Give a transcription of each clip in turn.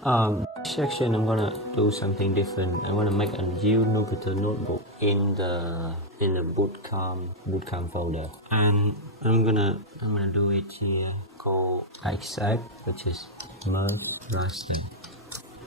This section I'm gonna do something different. I'm gonna make a new Jupyter notebook in the bootcamp folder, and I'm gonna do it here called exact, which is merge raster.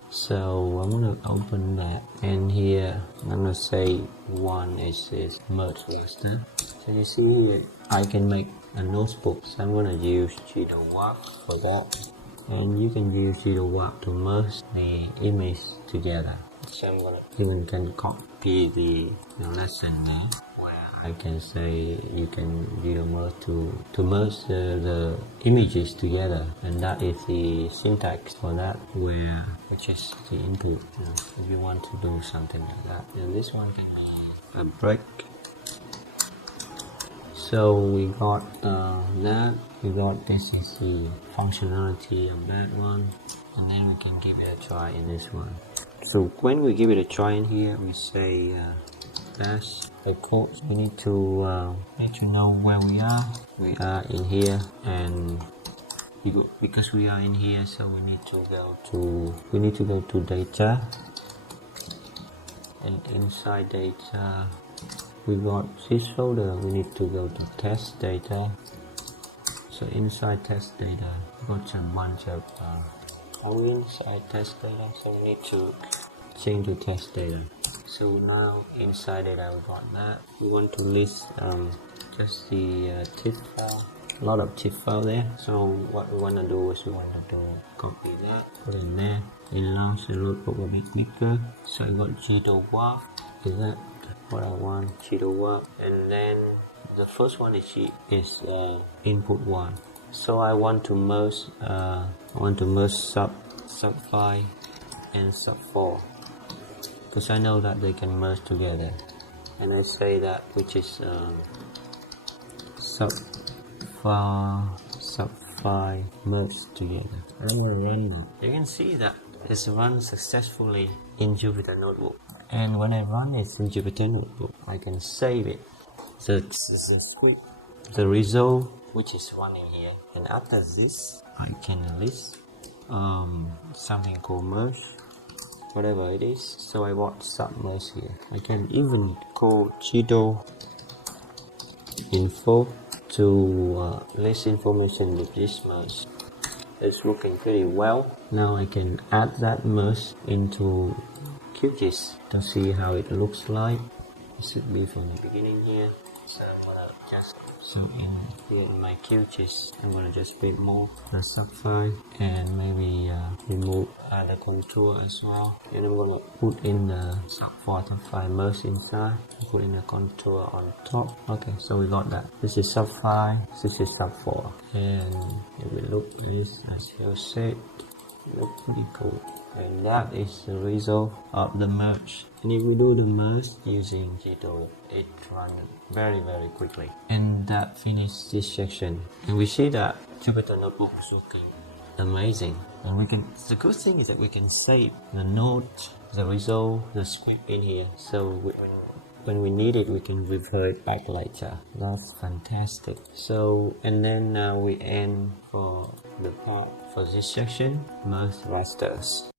So I'm gonna open that, and here I'm gonna say one is merge raster. So you see here I can make a notebook, so I'm gonna use gdal for that, and you can use gdal to merge the image together. So I'm gonna even can copy the lesson there, where I can say you can merge to merge the images together, and that is the syntax for that, which is the input. If you want to do something like that, and this one can be a break. So we got this is the functionality of that one, and then we can give it a try in this one. So when we give it a try in here, we say dash the code. We need to know where we are. We are in here, and because we are in here, so we need to go to data, and inside data we got this folder. We need to go to test data. So inside test data, we got a bunch of are we inside test data? So we need to change to test data. So now inside data we got that. We want to list just the TIFF file, a lot of TIFF file there. So what we want to do is copy that, put it in there, enlarge the notebook a bit bigger. So I got gdal is that what I want, gdal, and then the first one is input one. So I want to merge sub 5 and sub 4, because I know that they can merge together, and I say that which is sub 5 merged together. I'm gonna run now. You can see that it's run successfully in Jupyter Notebook, and when I run it in Jupyter Notebook, I can save it. So it's the script, the result, which is running here, and after this I can list something called merge, whatever it is. So I want submerge here. I can even call gdal info to list information with this merge. It's working pretty well. Now I can add that merge into QGIS to see how it looks like. It should be from the beginning here. So I'm gonna just in my QGIS, I'm gonna just put more the sub file, and maybe remove the contour as well, and I'm gonna put in the sub 4 file merge inside, put in the contour on top. Okay, so we got that. This is sub 5, this is sub 4, and if we look at this as you said, it looks pretty cool. And that is the result of the merge. And if we do the merge using gdal, it runs very quickly. And that finished this section. And we see that Jupyter Notebook is looking amazing. And the good thing is that we can save the note, the result, the script in here. So when we need it, we can refer it back later. That's fantastic. So, and then now we end for the part for this section, merge rasters.